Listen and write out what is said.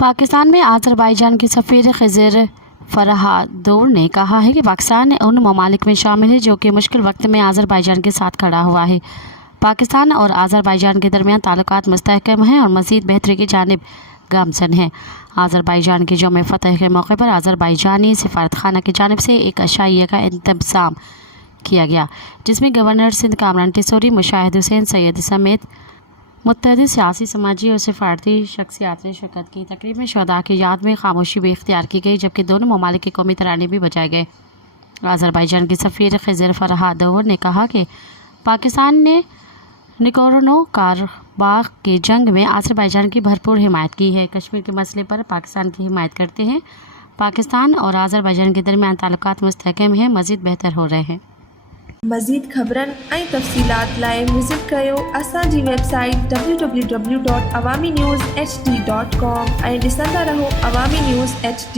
पाकिस्तान में आज़रबाईजान की सफ़ीर खिज़र फरहादोर ने कहा है कि पाकिस्तान उन ममालिक में शामिल है जो कि मुश्किल वक्त में आज़रबाईजान के साथ खड़ा हुआ है। पाकिस्तान और आज़रबाईजान के दरमियान ताल्लुकात मुस्तहकम हैं और मज़ीद बेहतरी की जानिब गामज़न हैं। आज़रबाईजान की यौम फ़तह के मौके पर आज़रबाईजानी सिफारतखाना की जानिब से एक अशाइया का इंतज़ाम किया गया, जिसमें गवर्नर सिंध कामरान टिसोरी, मुशाहिद हुसैन सैयद समेत मुत्तअद्दिद सियासी, समाजी और सिफारती शख्सियात ने शिरकत की। तकरीब में शहदा की याद में खामोशी भी इख्तियार की गई, जबकि दोनों ममालिक के कौमी तराने भी बजाए गए। आज़रबाईजान की सफ़ीर खिज़र फरहादोर ने कहा कि पाकिस्तान ने निकोगोर्नो कराबाख की जंग में आज़रबाईजान की भरपूर हिमायत की है। कश्मीर के मसले पर पाकिस्तान की हिमायत करते हैं। पाकिस्तान और आज़रबाईजान के दरमियान ताल्लुकात मुस्तहकम हैं, मज़ीद बेहतर हो रहे हैं। मज़ीद ख़बरनि ऐं तफ़सीलात लाइ विज़िट कयो असांजी वेबसाइट www.awamiNewsHD.com ऐं ॾिसंदा रहो अवामी न्यूज़ HD।